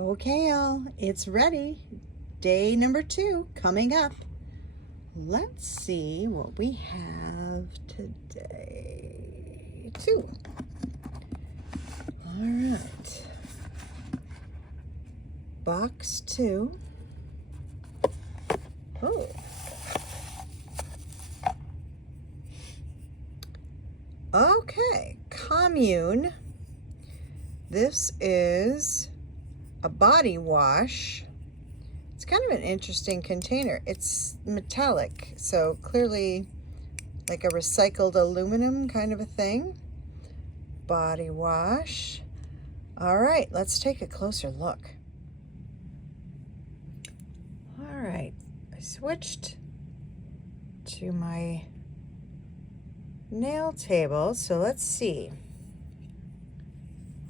Okay, all, it's ready. Day number 2 coming up. Let's see what we have today. 2. All right. Box 2. Oh. Okay, Commune. This is a body wash. It's kind of an interesting container. It's metallic, so clearly like a recycled aluminum kind of a thing. Body wash. All right, let's take a closer look. All right, I switched to my nail table, so let's see.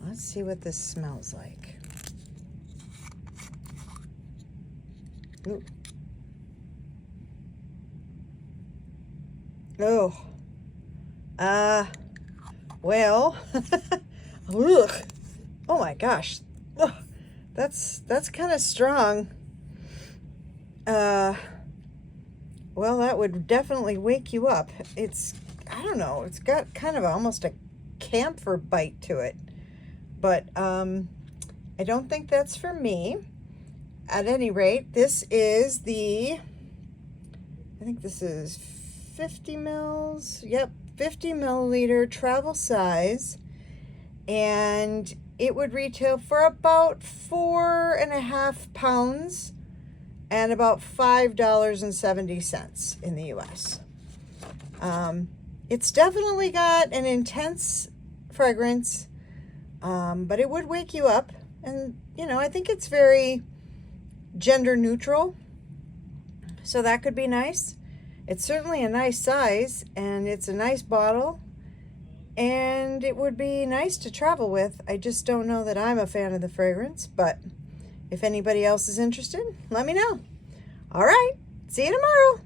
Let's see what this smells like. Ooh. Oh. Well. Ugh. Oh my gosh. Ugh. That's kind of strong. Well, that would definitely wake you up. It's, I don't know, it's got kind of almost a camphor bite to it. But I don't think that's for me. At any rate, this is I think this is 50 mils. Yep, 50 milliliter travel size. And it would retail for about 4.5 pounds and about $5.70 in the US. It's definitely got an intense fragrance, but it would wake you up. And, you know, I think it's very gender neutral, so that could be nice. It's certainly a nice size, and it's a nice bottle, and it would be nice to travel with. I just don't know that I'm a fan of the fragrance, but if anybody else is interested, let me know. All right, see you tomorrow.